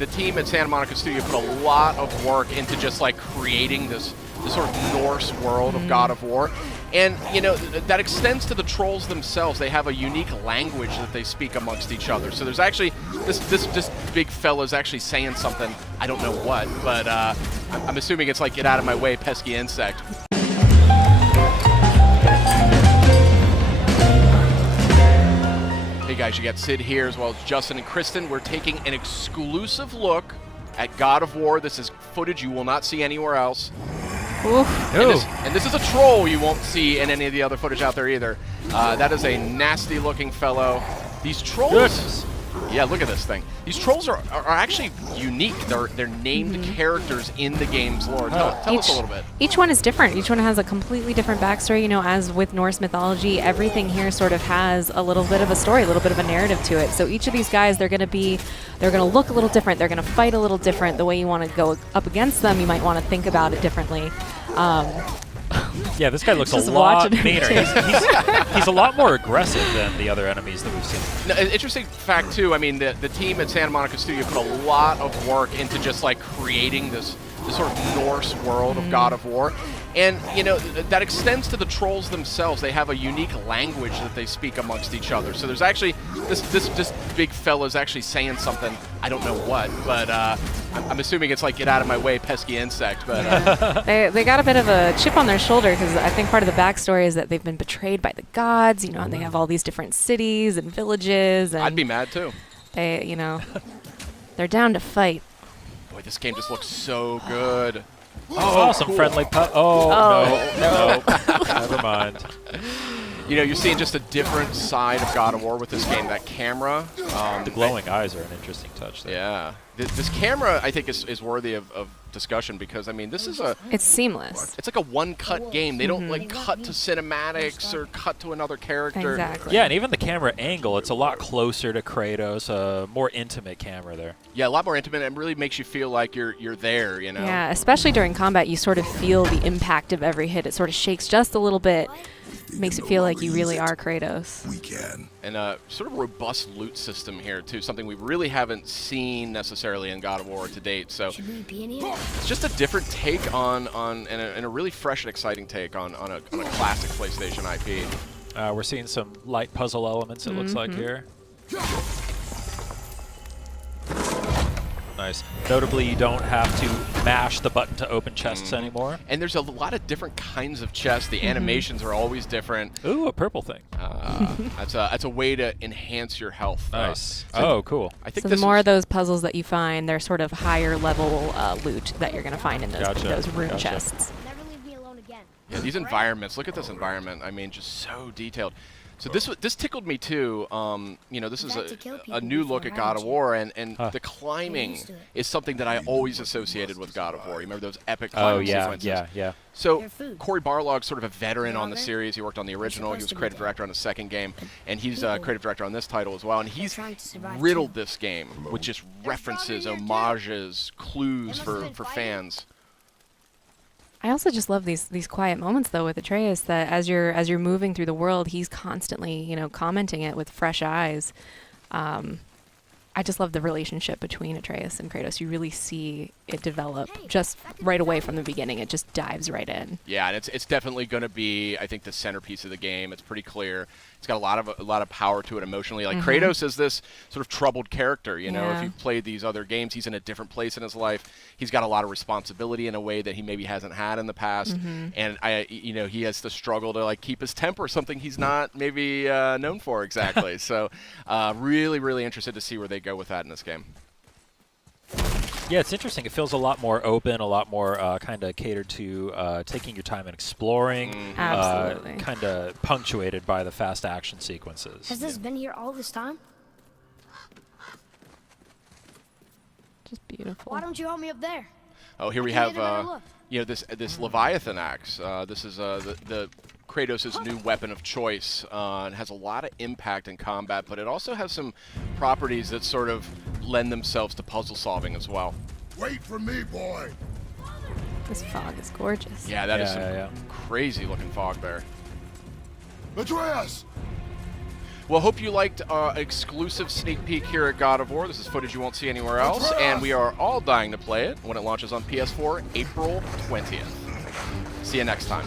the team at Santa Monica Studio put a lot of work into just like creating this sort of Norse world of God of War. And, you know, that extends to the trolls themselves. They have a unique language that they speak amongst each other. So there's actually, this big fella's actually saying something, I don't know what, but I'm assuming it's like, get out of my way, pesky insect. Hey guys, you got Sid here as well as Justin and Kristen. We're taking an exclusive look at God of War. This is footage you will not see anywhere else. And this is a troll you won't see in any of the other footage out there either. That is a nasty looking fellow. These trolls, yeah, look at this thing. These trolls are actually unique. They're named characters in the game's lore. Tell us a little bit. Each one is different. Each one has a completely different backstory. You know, as with Norse mythology, everything here sort of has a little bit of a story, a little bit of a narrative to it. So each of these guys, they're going to look a little different. They're going to fight a little different. The way you want to go up against them, you might want to think about it differently. Yeah, this guy looks a lot meaner. He's a lot more aggressive than the other enemies that we've seen. No, interesting fact, too, I mean, the team at Santa Monica Studio put a lot of work into just, like, creating this sort of Norse world of God of War. And, you know, that extends to the trolls themselves. They have a unique language that they speak amongst each other. So there's actually, this big fella's actually saying something, I don't know what, but I'm assuming it's like, get out of my way, pesky insect. But they got a bit of a chip on their shoulder because I think part of the backstory is that they've been betrayed by the gods, you know, and they have all these different cities and villages. And I'd be mad, too. They, you know, they're down to fight. Boy, this game just looks so good. Oh, some cool. Friendly no, never mind. You know, you're seeing just a different side of God of War with this game. That camera. The glowing eyes are an interesting touch there. Yeah. This camera, I think, is worthy of discussion because, I mean, this is it's seamless. It's like a one-cut game. They don't, like, cut to cinematics or cut to another character. Exactly. Yeah, and even the camera angle, it's a lot closer to Kratos, a more intimate camera there. Yeah, a lot more intimate and really makes you feel like you're there, you know? Yeah, especially during combat, you sort of feel the impact of every hit. It sort of shakes just a little bit. Makes it feel like you really are Kratos. We can. And a sort of robust loot system here, too, something we really haven't seen necessarily in God of War to date. So it's just a different take and a really fresh and exciting take on a classic PlayStation IP. We're seeing some light puzzle elements, it looks like here. Nice. Notably, you don't have to mash the button to open chests anymore. And there's a lot of different kinds of chests. The animations are always different. Ooh, a purple thing. That's a way to enhance your health. Nice. Cool. I think so the more of those puzzles that you find, they're sort of higher level loot that you're going to find in those rune chests. Never leave me alone again. Yeah, these environments. Look at this environment. I mean, just so detailed. So this tickled me too. You know, this is a new look at God of War, and the climbing is something that I always associated with God of War. You remember those epic climbing sequences? Yeah. So Cory Barlog's sort of a veteran on the series. He worked on the original. He was creative director on the second game, and he's creative director on this title as well. And he's riddled this game with just references, homages, clues for fans. I also just love these quiet moments though with Atreus, that as you're moving through the world, he's constantly, you know, commenting it with fresh eyes. I just love the relationship between Atreus and Kratos. You really see it develop just right away from the beginning. It just dives right in. Yeah, and it's definitely going to be, I think, the centerpiece of the game. It's pretty clear. It's got a lot of power to it emotionally. Like Kratos is this sort of troubled character. You know, if you've played these other games, he's in a different place in his life. He's got a lot of responsibility in a way that he maybe hasn't had in the past. And he has to struggle to like keep his temper, something he's not maybe known for exactly. So, really, really interested to see where they go with that in this game. Yeah, it's interesting. It feels a lot more open, a lot more kind of catered to taking your time and exploring. Absolutely. Kind of punctuated by the fast action sequences. Has this been here all this time? Just beautiful. Why don't you help me up there? Oh, here we have this Leviathan axe. This is the Kratos' new weapon of choice. It has a lot of impact in combat, but it also has some properties that sort of lend themselves to puzzle solving as well. Wait for me, boy. This fog is gorgeous. Yeah, that is some crazy looking fog there. Atreus! Well, hope you liked exclusive sneak peek here at God of War. This is footage you won't see anywhere else, and we are all dying to play it when it launches on PS4 April 20th. See you next time.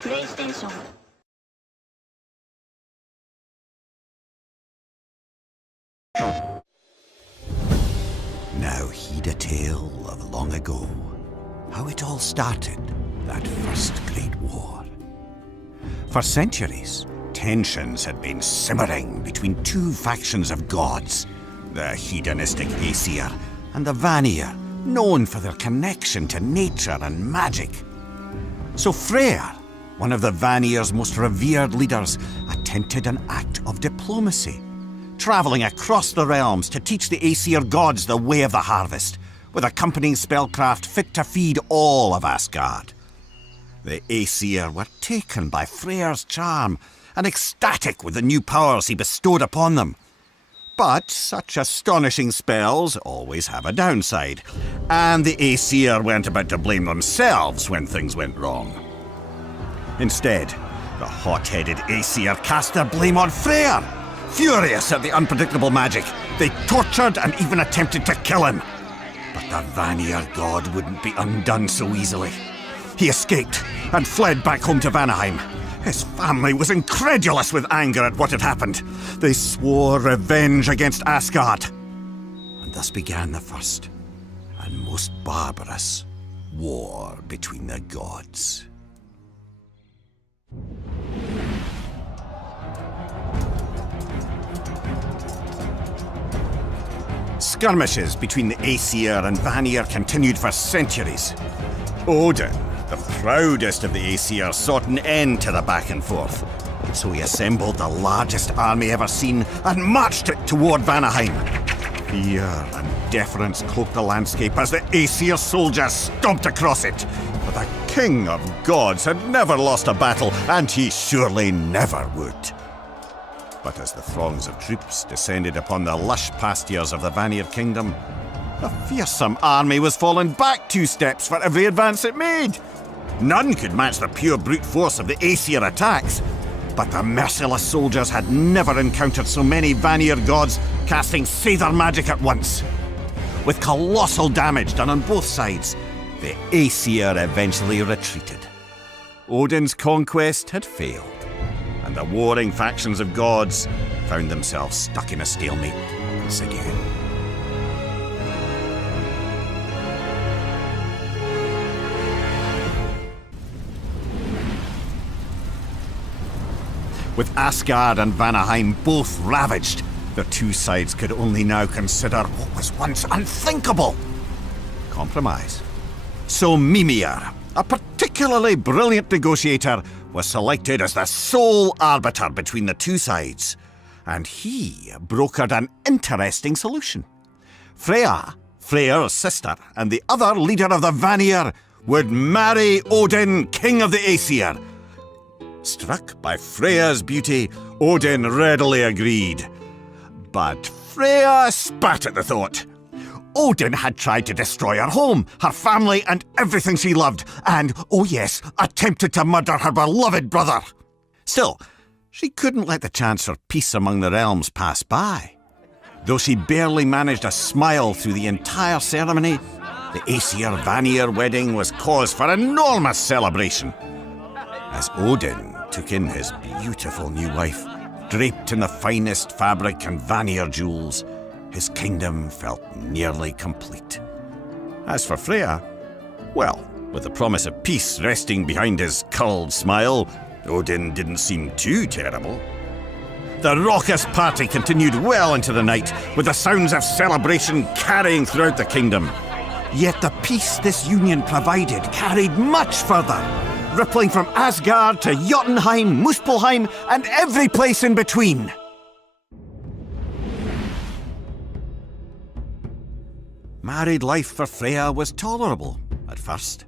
PlayStation. Now heed a tale of long ago, how it all started, that first great war. For centuries, tensions had been simmering between two factions of gods, the hedonistic Aesir and the Vanir, known for their connection to nature and magic. So Freyr, one of the Vanir's most revered leaders, attempted an act of diplomacy, travelling across the realms to teach the Aesir gods the way of the harvest, with accompanying spellcraft fit to feed all of Asgard. The Aesir were taken by Freyr's charm and ecstatic with the new powers he bestowed upon them. But such astonishing spells always have a downside, and the Aesir weren't about to blame themselves when things went wrong. Instead, the hot-headed Aesir cast their blame on Freyr. Furious at the unpredictable magic, they tortured and even attempted to kill him. But the Vanir god wouldn't be undone so easily. He escaped and fled back home to Vanaheim. His family was incredulous with anger at what had happened. They swore revenge against Asgard. And thus began the first and most barbarous war between the gods. Skirmishes between the Aesir and Vanir continued for centuries. Odin, the proudest of the Aesir, sought an end to the back and forth. So he assembled the largest army ever seen and marched it toward Vanaheim. Fear and deference cloaked the landscape as the Aesir soldiers stomped across it. But the king of gods had never lost a battle, and he surely never would. But as the throngs of troops descended upon the lush pastures of the Vanir kingdom, the fearsome army was falling back 2 steps for every advance it made. None could match the pure brute force of the Aesir attacks, but the merciless soldiers had never encountered so many Vanir gods casting Seidr magic at once. With colossal damage done on both sides, the Aesir eventually retreated. Odin's conquest had failed, and the warring factions of gods found themselves stuck in a stalemate once again. With Asgard and Vanaheim both ravaged, the two sides could only now consider what was once unthinkable: compromise. So Mimir, a particularly brilliant negotiator, was selected as the sole arbiter between the two sides, and he brokered an interesting solution. Freya, Freyr's sister, and the other leader of the Vanir would marry Odin, king of the Aesir. Struck by Freya's beauty, Odin readily agreed. But Freya spat at the thought. Odin had tried to destroy her home, her family, and everything she loved, and, oh yes, attempted to murder her beloved brother. Still, she couldn't let the chance for peace among the realms pass by. Though she barely managed a smile through the entire ceremony, the Aesir-Vanir wedding was cause for enormous celebration. As Odin took in his beautiful new wife, draped in the finest fabric and Vanir jewels, his kingdom felt nearly complete. As for Freya, well, with the promise of peace resting behind his curled smile, Odin didn't seem too terrible. The raucous party continued well into the night, with the sounds of celebration carrying throughout the kingdom. Yet the peace this union provided carried much further, rippling from Asgard to Jotunheim, Muspelheim, and every place in between. Married life for Freya was tolerable at first.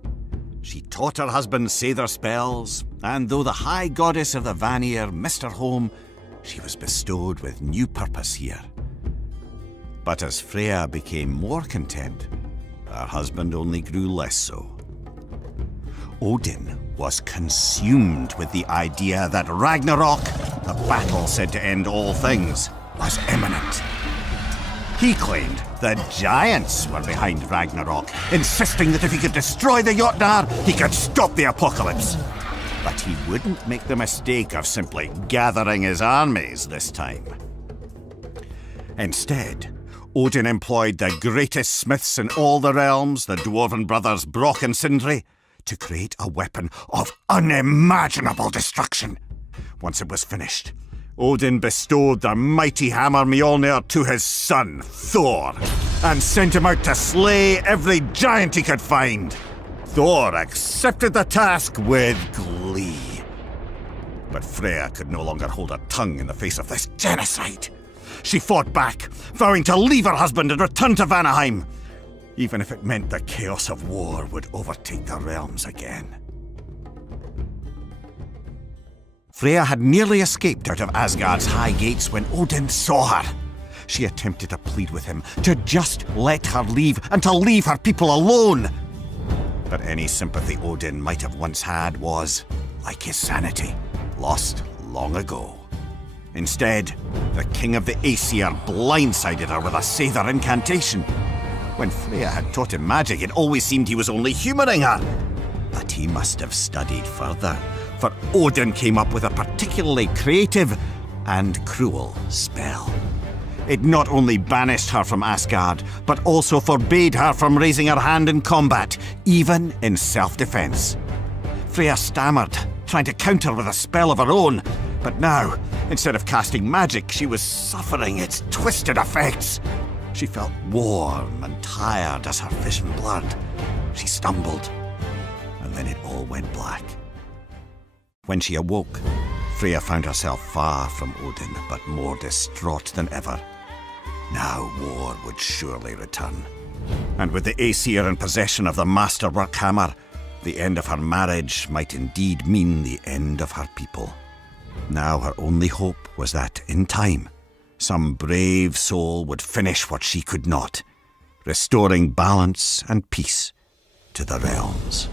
She taught her husband Seidr spells, and though the high goddess of the Vanir missed her home, she was bestowed with new purpose here. But as Freya became more content, Her husband only grew less so. Odin was consumed with the idea that Ragnarok, the battle said to end all things, was imminent. He claimed the giants were behind Ragnarok, insisting that if he could destroy the Jotnar, he could stop the apocalypse. But he wouldn't make the mistake of simply gathering his armies this time. Instead, Odin employed the greatest smiths in all the realms, the dwarven brothers Brok and Sindri, to create a weapon of unimaginable destruction. Once it was finished, Odin bestowed the mighty hammer Mjolnir to his son, Thor, and sent him out to slay every giant he could find. Thor accepted the task with glee. But Freya could no longer hold her tongue in the face of this genocide. She fought back, vowing to leave her husband and return to Vanaheim, even if it meant the chaos of war would overtake the realms again. Freya had nearly escaped out of Asgard's high gates when Odin saw her. She attempted to plead with him to just let her leave and to leave her people alone. But any sympathy Odin might have once had was, like his sanity, lost long ago. Instead, the king of the Aesir blindsided her with a Seidr incantation. When Freya had taught him magic, it always seemed he was only humouring her. But he must have studied further, for Odin came up with a particularly creative and cruel spell. It not only banished her from Asgard, but also forbade her from raising her hand in combat, even in self-defense. Freya stammered, trying to counter with a spell of her own, but now, instead of casting magic, she was suffering its twisted effects. She felt warm and tired as her vision blurred. She stumbled, and then it all went black. When she awoke, Freya found herself far from Odin, but more distraught than ever. Now war would surely return. And with the Aesir in possession of the masterwork hammer, the end of her marriage might indeed mean the end of her people. Now her only hope was that, in time, some brave soul would finish what she could not, restoring balance and peace to the realms.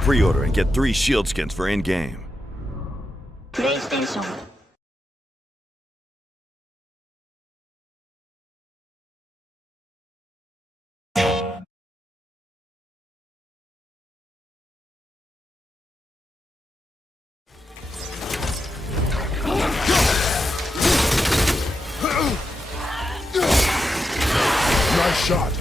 Pre-order and get 3 shield skins for in-game. PlayStation. Nice shot.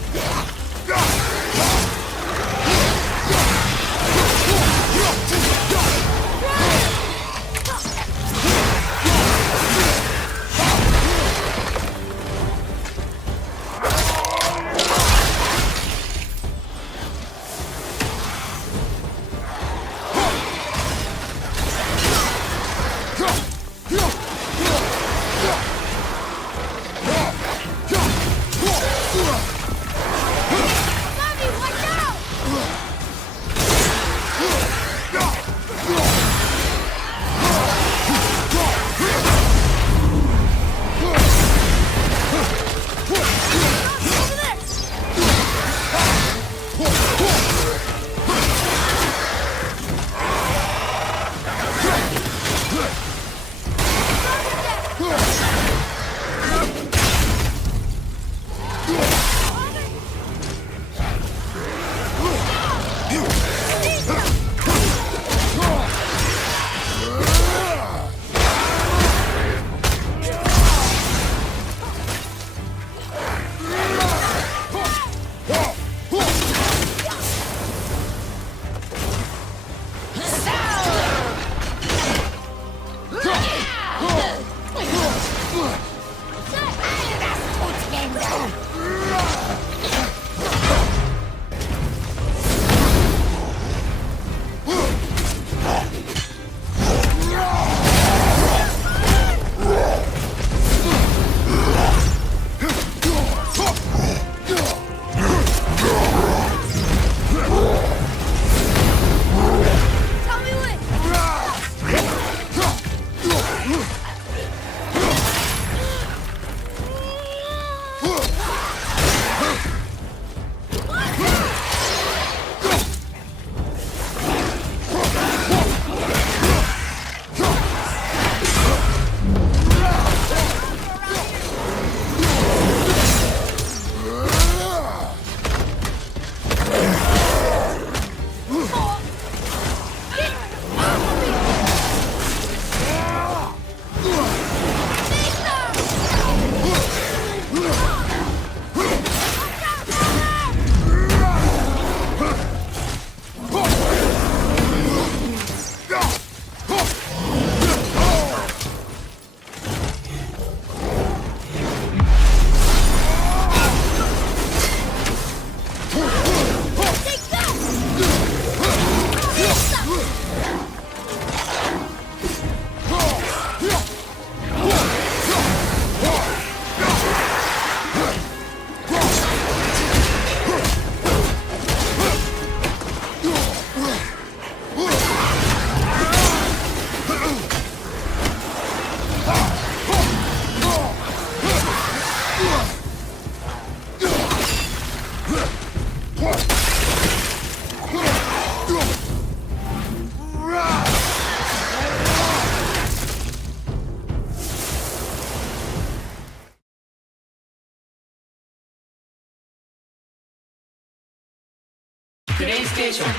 PlayStation.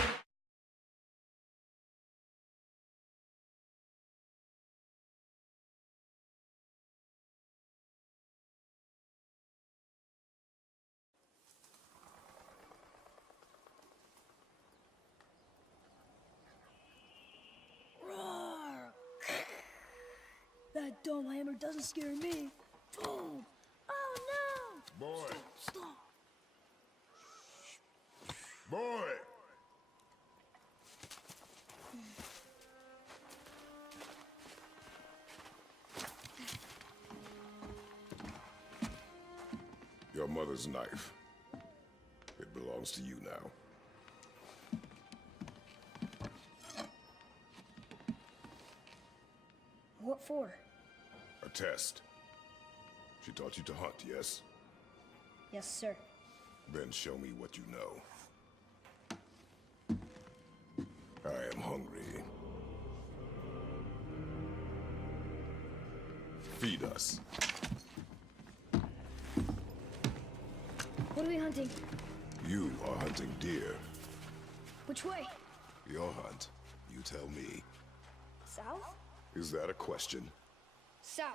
That dome hammer doesn't scare me. Boom! Oh no! Boy. Stop! Boy! Your mother's knife. It belongs to you now. What for? A test. She taught you to hunt, yes? Yes, sir. Then show me what you know. I am hungry. Feed us. What are we hunting? You are hunting deer. Which way? Your hunt. You tell me. South? Is that a question? South.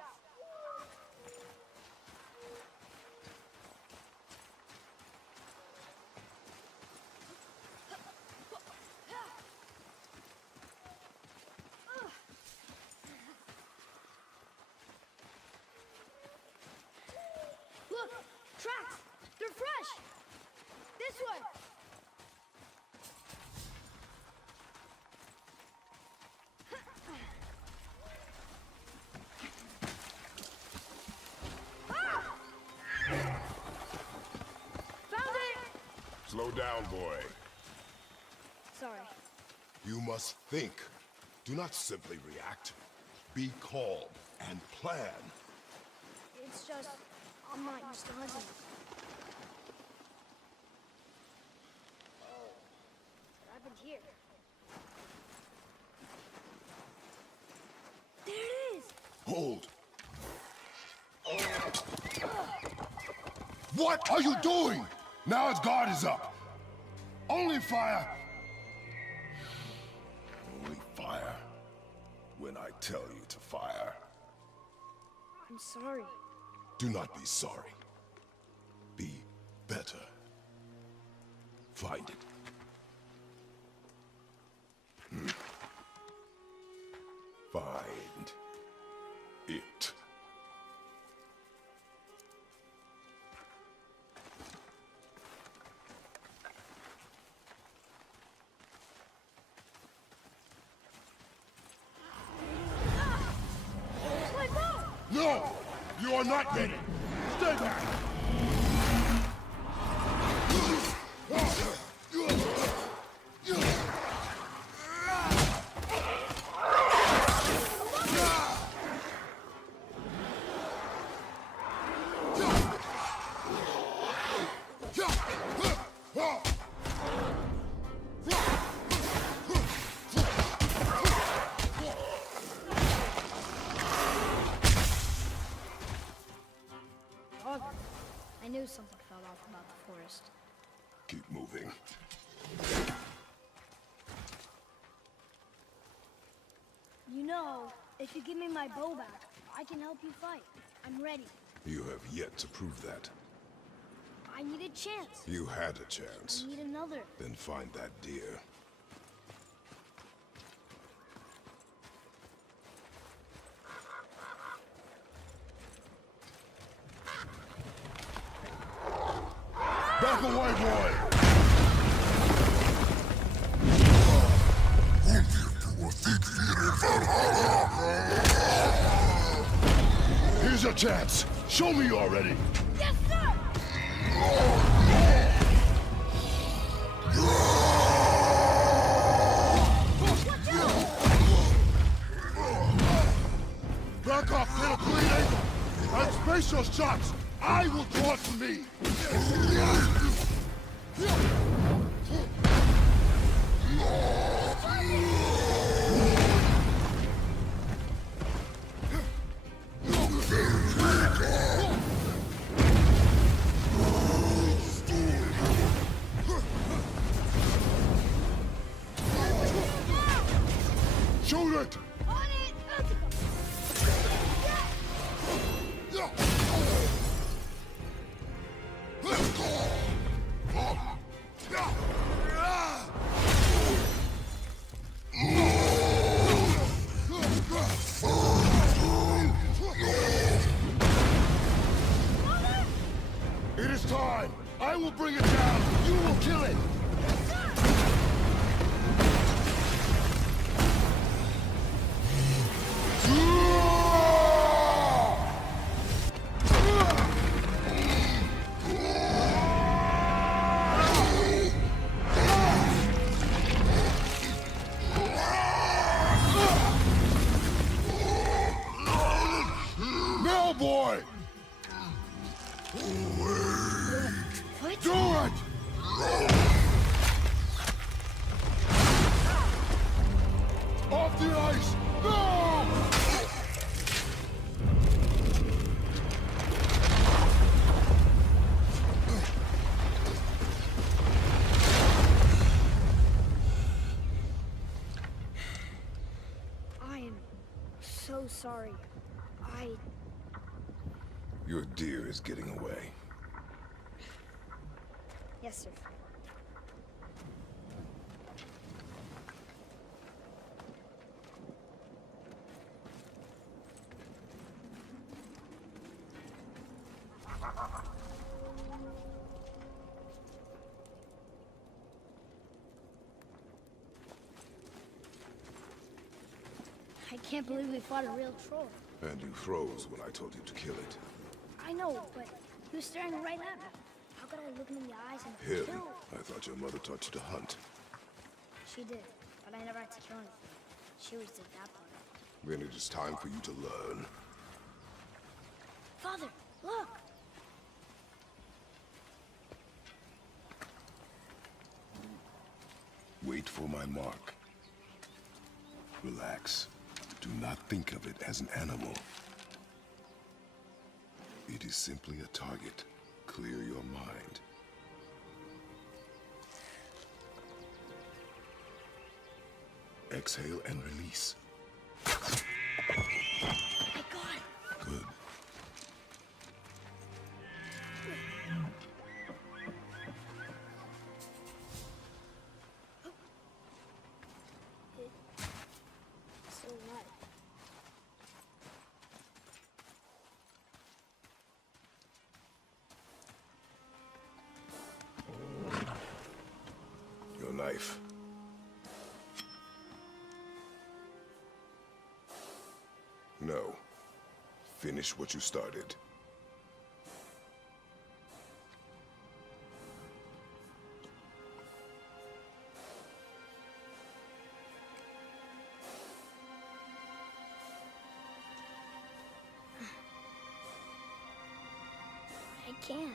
Look! Tracks! They're fresh! This way! Found it! Slow down, boy. Sorry. You must think. Do not simply react. Be calm and plan. It's just, I'm not used to hunting. Oh, what happened here? There it is! Hold. What are you doing? Now its guard is up. Only fire. Only fire. When I tell you to fire. I'm sorry. Do not be sorry. Be better. Find it. Find it. My bow! No! You are not ready! Stay back! I knew something fell off about the forest. Keep moving. You know, if you give me my bow back, I can help you fight. I'm ready. You have yet to prove that. I need a chance. You had a chance. I need another. Then find that deer. Back away, boy! Here's your chance. Show me already. Yes, sir! Back off, get a clean angle. And space your shots. I will draw it from me. Shoot it! On it! It is time! I will bring it down! You will kill it! Now, boy! What? Do it! Off the ice! No! I am so sorry. Your deer is getting away. Yes, sir. I can't believe we fought a real troll. And you froze when I told you to kill it. I know, but he was staring right at me. How could I look him in the eyes and Him? kill? I thought your mother taught you to hunt. She did, but I never had to kill anything. She always did that part. Then it is time for you to learn. Father, look! Wait for my mark. Relax. Do not think of it as an animal. It is simply a target. Clear your mind. Exhale and release. I got it! Good. It's so alive. Your knife. No. Finish what you started. I can't.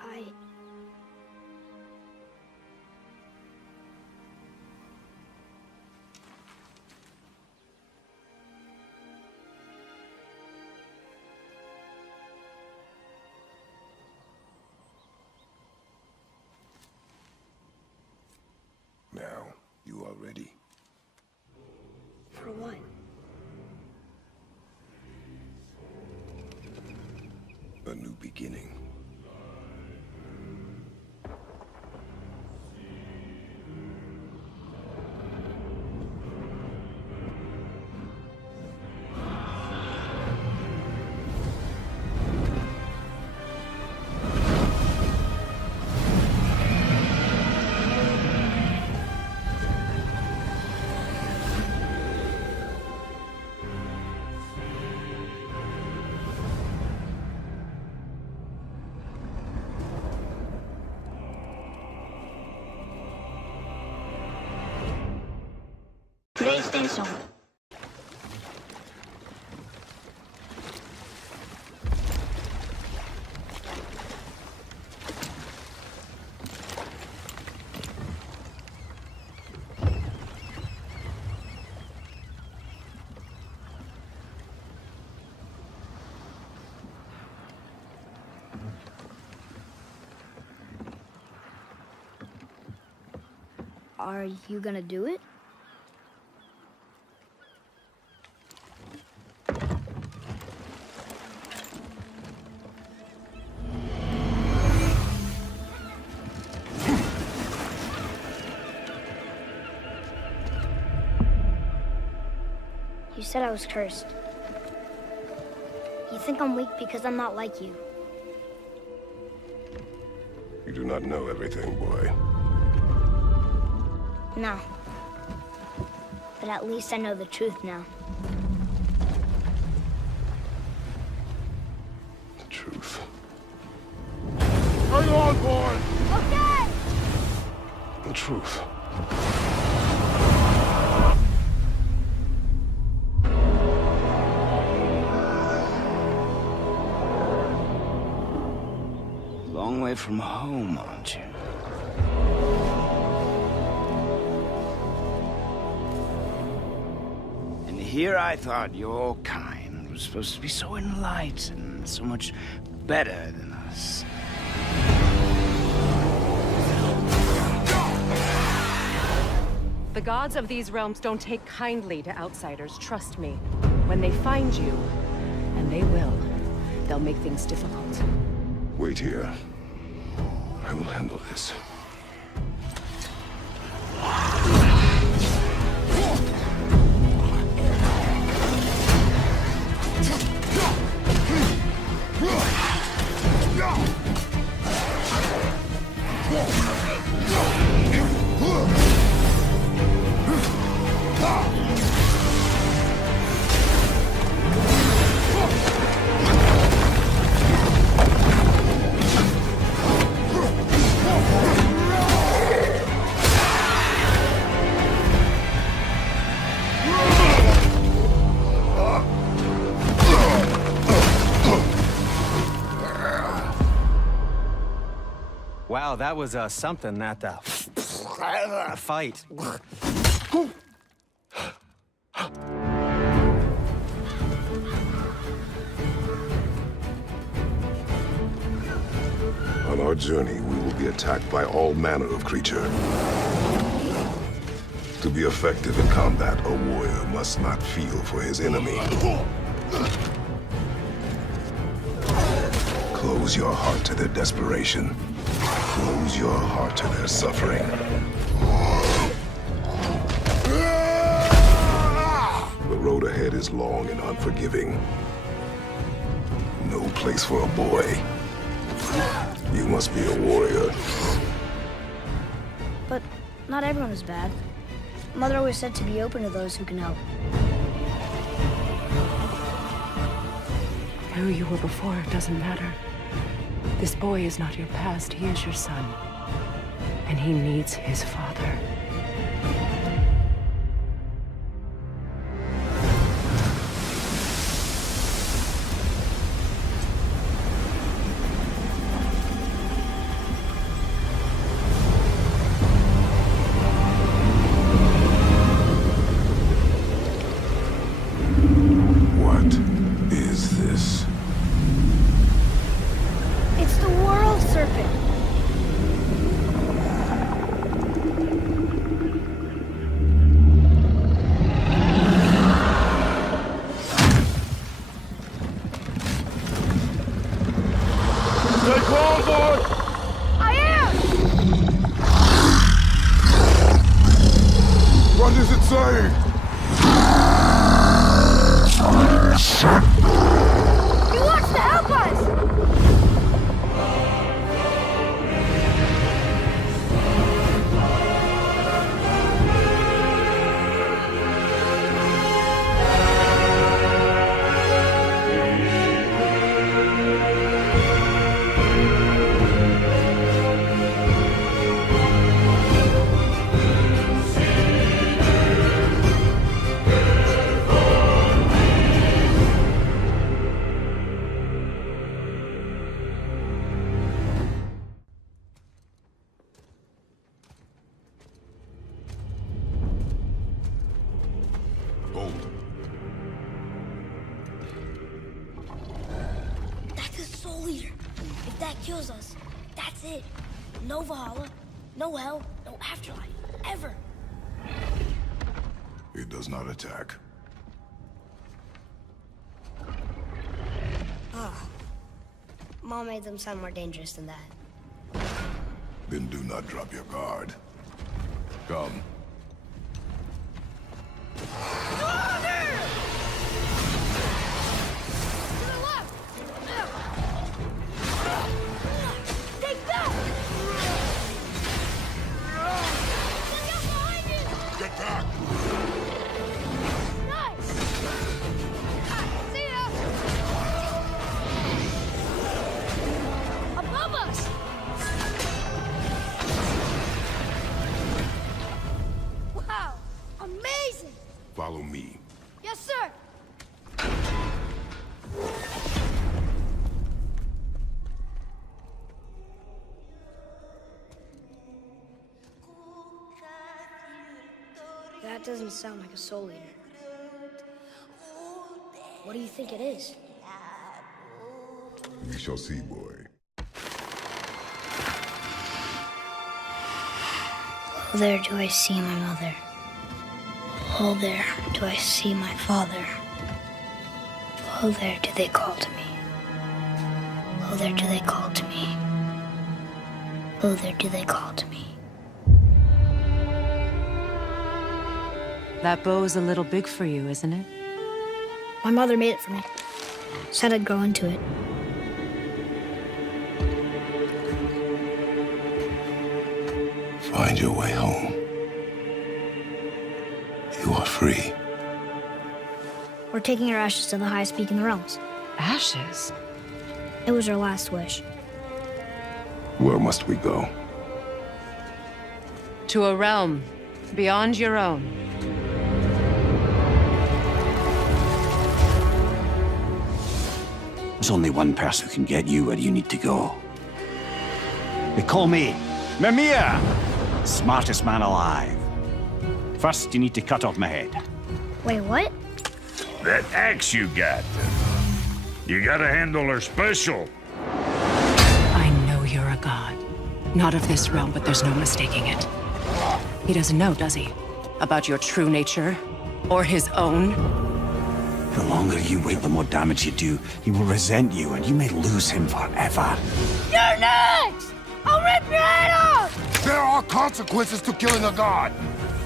I... Now, you are ready. For what? A new beginning. PlayStation Are you gonna do it? You said I was cursed. You think I'm weak because I'm not like you. You do not know everything, boy. No. But at least I know the truth now. The truth. Hang on, boy! Okay! The truth. Long way from home, aren't you? And here I thought your kind was supposed to be so enlightened, so much better than us. The gods of these realms don't take kindly to outsiders, trust me. When they find you, and they will, they'll make things difficult. Wait here. I will handle this. Wow, that was something, that fight. On our journey, we will be attacked by all manner of creature. To be effective in combat, a warrior must not feel for his enemy. Close your heart to their desperation. Close your heart to their suffering. The road ahead is long and unforgiving. No place for a boy. You must be a warrior. But not everyone is bad. Mother always said to be open to those who can help. Who you were before doesn't matter. This boy is not your past, he is your son. And he needs his father. What is this? It's the world serpent. Stay calm, boy! I am! What does it say? He wants to help us! Hold. That's the soul eater. If that kills us, that's it. No Valhalla, no hell, no afterlife. ever. It does not attack. Mom made them sound more dangerous than that. Then do not drop your guard. Come. Take that! Get back! Nice! See ya! Above us! Wow! Amazing! Follow me. Yes, sir! That doesn't sound like a soul eater. What do you think it is? We shall see, boy. Oh, there do I see my mother. Oh, there do I see my father. Oh, there do they call to me. Oh, there do they call to me. Oh, there do they call to me. That bow's a little big for you, isn't it? My mother made it for me. Said I'd grow into it. Find your way home. You are free. We're taking our ashes to the highest peak in the realms. Ashes? It was our last wish. Where must we go? To a realm beyond your own. There's only one person who can get you where you need to go. They call me Mimir, smartest man alive. First, you need to cut off my head. Wait, what? That axe you got. You gotta handle her special. I know you're a god. Not of this realm, but there's no mistaking it. He doesn't know, does he? About your true nature? Or his own? The longer you wait, the more damage you do. He will resent you, and you may lose him forever. You're next! I'll rip your head off! There are consequences to killing a god!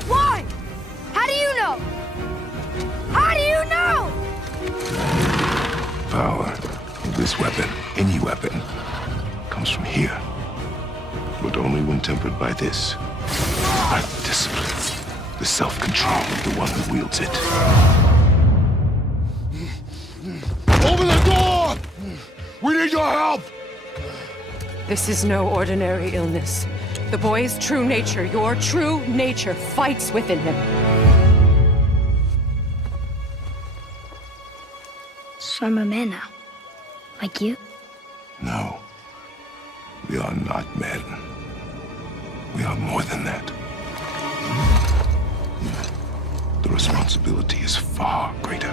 Why? How do you know? How do you know? Power of this weapon, any weapon, comes from here. But only when tempered by this. By the discipline, the self-control of the one who wields it. Open the door! We need your help! This is no ordinary illness. The boy's true nature, your true nature, fights within him. So I'm a man now. Like you? No. We are not men. We are more than that. The responsibility is far greater.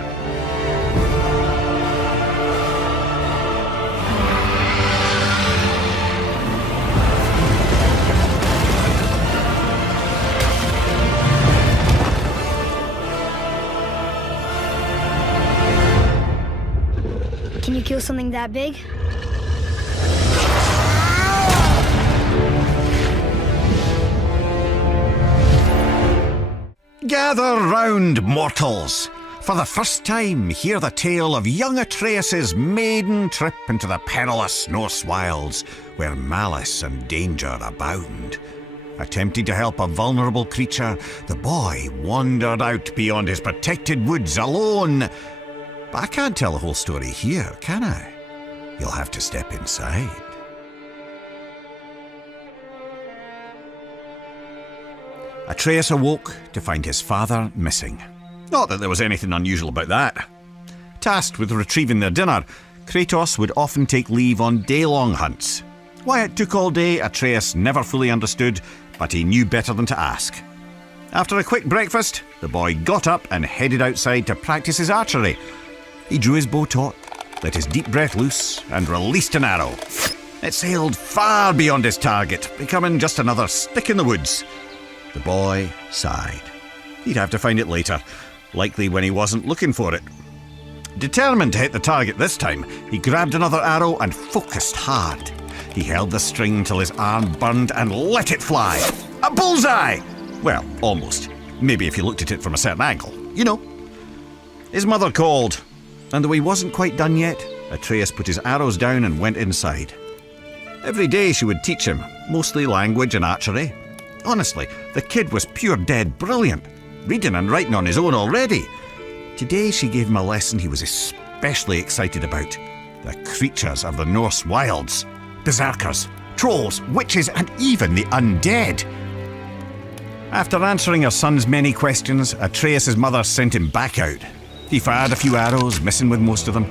Can you kill something that big? Gather round, mortals. For the first time, hear the tale of young Atreus' maiden trip into the perilous Norse wilds, where malice and danger abound. Attempting to help a vulnerable creature, the boy wandered out beyond his protected woods alone. But I can't tell the whole story here, can I? You'll have to step inside. Atreus awoke to find his father missing. Not that there was anything unusual about that. Tasked with retrieving their dinner, Kratos would often take leave on day-long hunts. Why it took all day, Atreus never fully understood, but he knew better than to ask. After a quick breakfast, the boy got up and headed outside to practice his archery. He drew his bow taut, let his deep breath loose, and released an arrow. It sailed far beyond his target, becoming just another stick in the woods. The boy sighed. He'd have to find it later, likely when he wasn't looking for it. Determined to hit the target this time, he grabbed another arrow and focused hard. He held the string till his arm burned and let it fly. A bullseye! Well, almost. Maybe if you looked at it from a certain angle. You know. His mother called, and though he wasn't quite done yet, Atreus put his arrows down and went inside. Every day she would teach him, mostly language and archery. Honestly, the kid was pure dead brilliant, reading and writing on his own already. Today she gave him a lesson he was especially excited about. The creatures of the Norse wilds. Berserkers, trolls, witches, and even the undead. After answering her son's many questions, Atreus' mother sent him back out. He fired a few arrows, missing with most of them.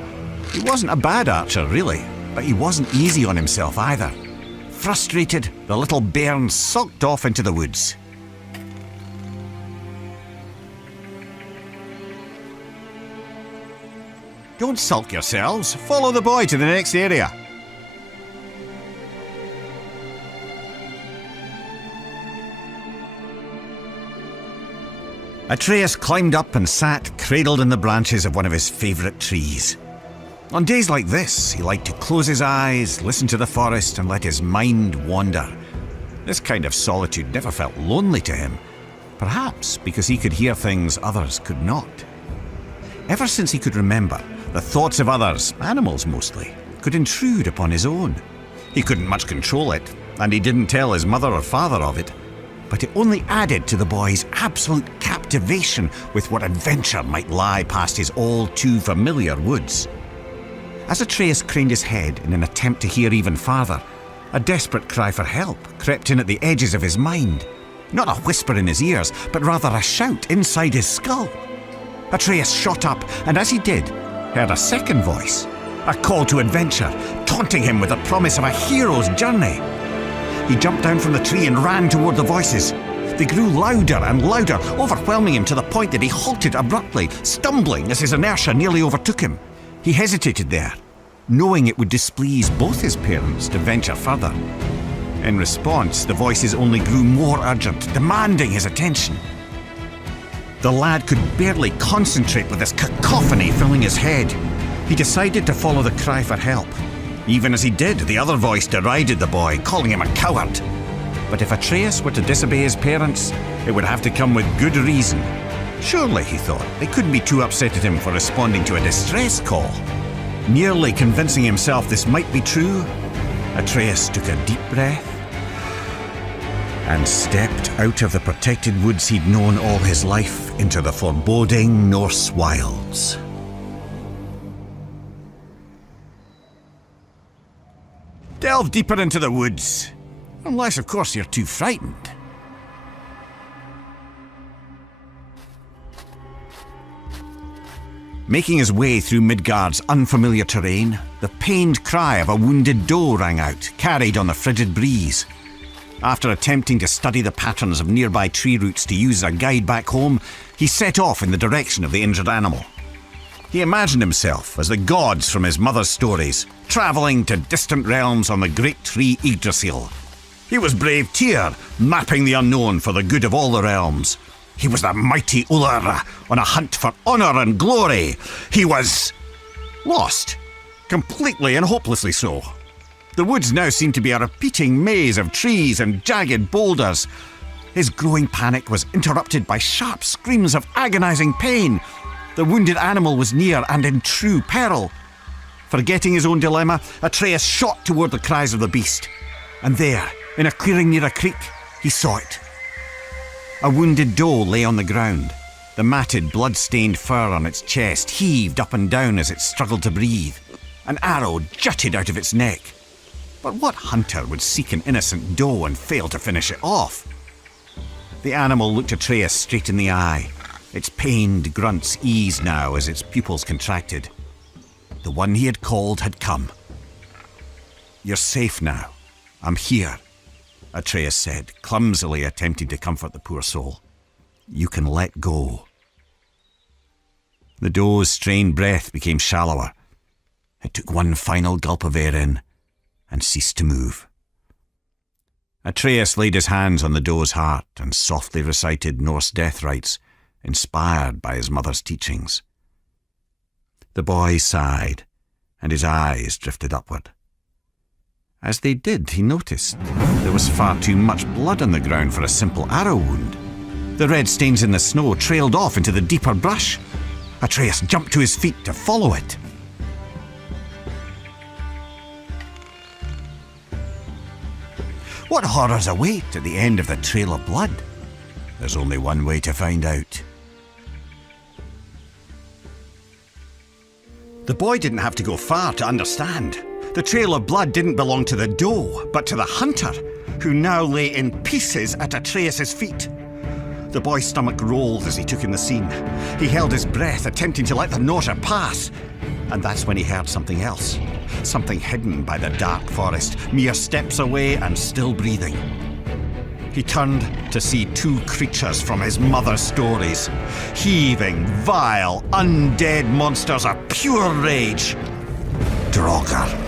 He wasn't a bad archer, really, but he wasn't easy on himself either. Frustrated, the little bairn sulked off into the woods. Don't sulk yourselves. Follow the boy to the next area. Atreus climbed up and sat cradled in the branches of one of his favourite trees. On days like this, he liked to close his eyes, listen to the forest, and let his mind wander. This kind of solitude never felt lonely to him, perhaps because he could hear things others could not. Ever since he could remember, the thoughts of others, animals mostly, could intrude upon his own. He couldn't much control it, and he didn't tell his mother or father of it, but it only added to the boy's absolute captivation with what adventure might lie past his all too familiar woods. As Atreus craned his head in an attempt to hear even farther, a desperate cry for help crept in at the edges of his mind. Not a whisper in his ears, but rather a shout inside his skull. Atreus shot up, and as he did, heard a second voice, a call to adventure, taunting him with the promise of a hero's journey. He jumped down from the tree and ran toward the voices. They grew louder and louder, overwhelming him to the point that he halted abruptly, stumbling as his inertia nearly overtook him. He hesitated there, knowing it would displease both his parents to venture further. In response, the voices only grew more urgent, demanding his attention. The lad could barely concentrate with this cacophony filling his head. He decided to follow the cry for help. Even as he did, the other voice derided the boy, calling him a coward. But if Atreus were to disobey his parents, it would have to come with good reason. Surely, he thought, they couldn't be too upset at him for responding to a distress call. Nearly convincing himself this might be true, Atreus took a deep breath and stepped out of the protected woods he'd known all his life into the foreboding Norse wilds. Delve deeper into the woods. Unless, of course, you're too frightened. Making his way through Midgard's unfamiliar terrain, the pained cry of a wounded doe rang out, carried on the frigid breeze. After attempting to study the patterns of nearby tree roots to use as a guide back home, he set off in the direction of the injured animal. He imagined himself as the gods from his mother's stories, travelling to distant realms on the great tree Yggdrasil. He was brave Tyr, mapping the unknown for the good of all the realms. He was the mighty Ullr, on a hunt for honour and glory. He was lost, completely and hopelessly so. The woods now seemed to be a repeating maze of trees and jagged boulders. His growing panic was interrupted by sharp screams of agonising pain. The wounded animal was near and in true peril. Forgetting his own dilemma, Atreus shot toward the cries of the beast. And there, in a clearing near a creek, he saw it. A wounded doe lay on the ground. The matted, blood-stained fur on its chest heaved up and down as it struggled to breathe. An arrow jutted out of its neck. But what hunter would seek an innocent doe and fail to finish it off? The animal looked Atreus straight in the eye. Its pained grunts eased now as its pupils contracted. The one he had called had come. "You're safe now. I'm here," Atreus said, clumsily attempting to comfort the poor soul. "You can let go." The doe's strained breath became shallower. It took one final gulp of air in and ceased to move. Atreus laid his hands on the doe's heart and softly recited Norse death rites, inspired by his mother's teachings. The boy sighed, and his eyes drifted upward. As they did, he noticed there was far too much blood on the ground for a simple arrow wound. The red stains in the snow trailed off into the deeper brush. Atreus jumped to his feet to follow it. What horrors await at the end of the trail of blood? There's only one way to find out. The boy didn't have to go far to understand. The trail of blood didn't belong to the doe, but to the hunter, who now lay in pieces at Atreus' feet. The boy's stomach rolled as he took in the scene. He held his breath, attempting to let the nausea pass. And that's when he heard something else. Something hidden by the dark forest, mere steps away and still breathing. He turned to see two creatures from his mother's stories. Heaving, vile, undead monsters of pure rage. Draugr.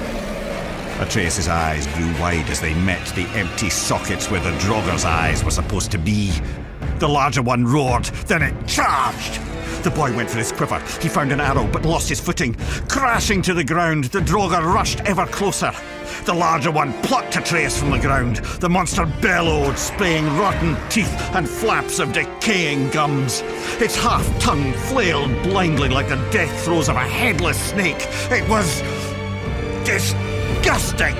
Atreus' eyes grew wide as they met the empty sockets where the Draugr's eyes were supposed to be. The larger one roared, then it charged. The boy went for his quiver. He found an arrow, but lost his footing. Crashing to the ground, the Draugr rushed ever closer. The larger one plucked Atreus from the ground. The monster bellowed, spraying rotten teeth and flaps of decaying gums. Its half-tongue flailed blindly like the death throes of a headless snake. It was disgusting.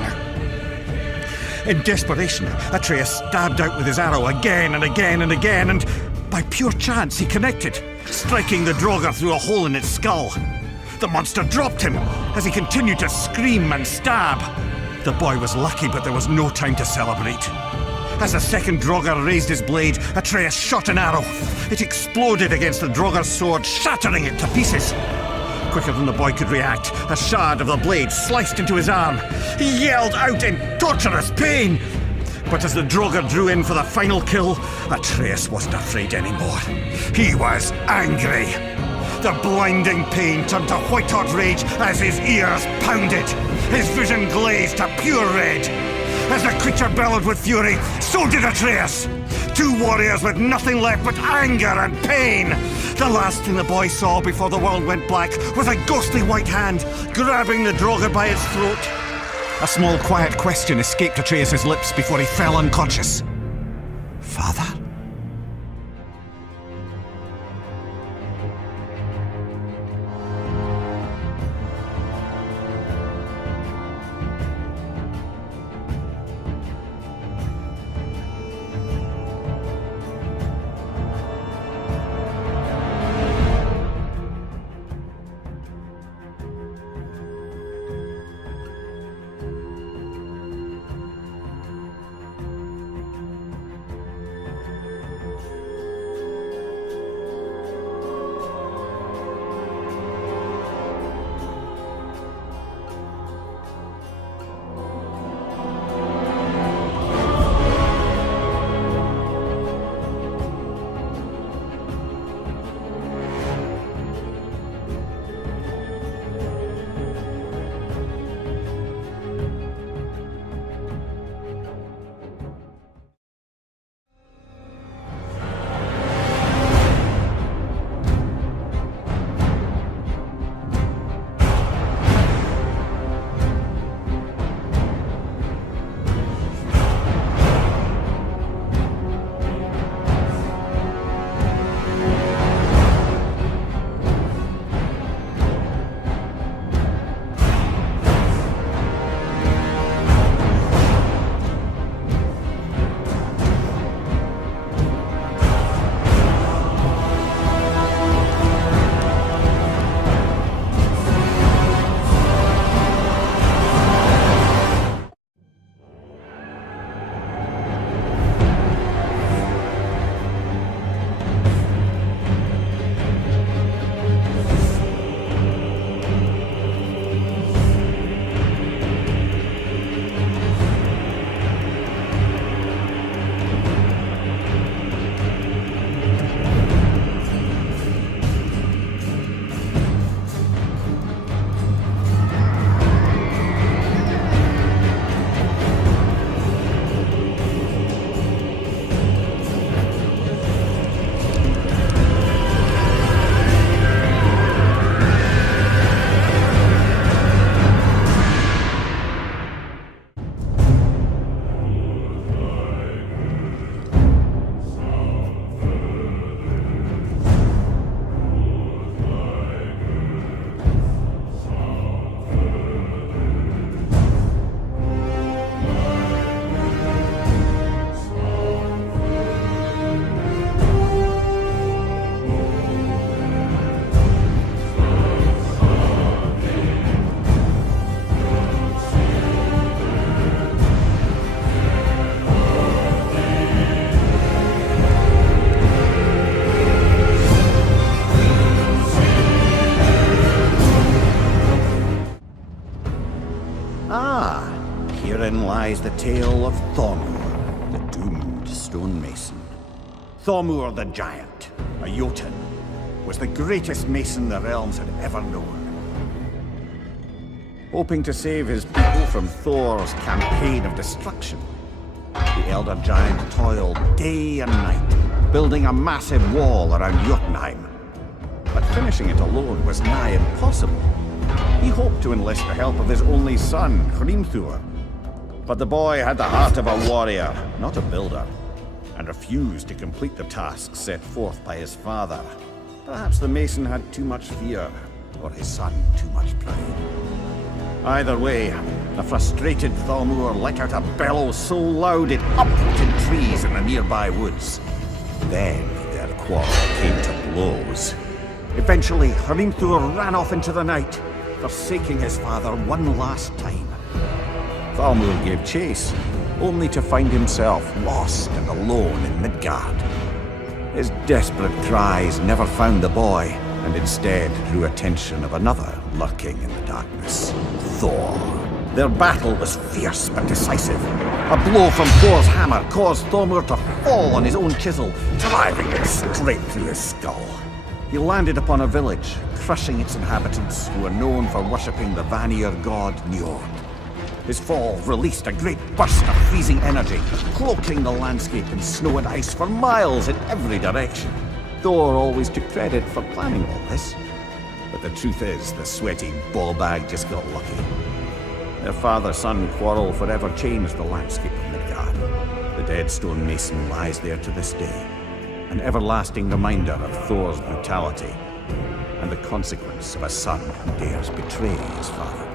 In desperation, Atreus stabbed out with his arrow again and again and again, and by pure chance he connected, striking the Draugr through a hole in its skull. The monster dropped him as he continued to scream and stab. The boy was lucky, but there was no time to celebrate. As the second Draugr raised his blade, Atreus shot an arrow. It exploded against the Draugr's sword, shattering it to pieces. Quicker than the boy could react, a shard of the blade sliced into his arm. He yelled out in torturous pain. But as the Draugr drew in for the final kill, Atreus wasn't afraid anymore. He was angry. The blinding pain turned to white-hot rage as his ears pounded. His vision glazed to pure red. As the creature bellowed with fury, so did Atreus. Two warriors with nothing left but anger and pain. The last thing the boy saw before the world went black was a ghostly white hand grabbing the Draugr by its throat. A small, quiet question escaped Atreus' lips before he fell unconscious. Father? Ah, herein lies the tale of Thormur, the doomed stonemason. Thormur the Giant, a Jotun, was the greatest mason the realms had ever known. Hoping to save his people from Thor's campaign of destruction, the Elder Giant toiled day and night, building a massive wall around Jotunheim. But finishing it alone was nigh impossible. He hoped to enlist the help of his only son, Hrimthur. But the boy had the heart of a warrior, not a builder, and refused to complete the task set forth by his father. Perhaps the mason had too much fear, or his son too much pride. Either way, the frustrated Thormur let out a bellow so loud it uprooted trees in the nearby woods. Then their quarrel came to blows. Eventually, Hrimthur ran off into the night, forsaking his father one last time. Thormur gave chase, only to find himself lost and alone in Midgard. His desperate cries never found the boy, and instead drew attention of another lurking in the darkness, Thor. Their battle was fierce but decisive. A blow from Thor's hammer caused Thormur to fall on his own chisel, driving it straight through his skull. He landed upon a village, crushing its inhabitants, who were known for worshipping the Vanir god Njord. His fall released a great burst of freezing energy, cloaking the landscape in snow and ice for miles in every direction. Thor always took credit for planning all this. But the truth is, the sweaty ballbag just got lucky. Their father-son quarrel forever changed the landscape of Midgard. The dead stone mason lies there to this day, an everlasting reminder of Thor's brutality and the consequence of a son who dares betray his father.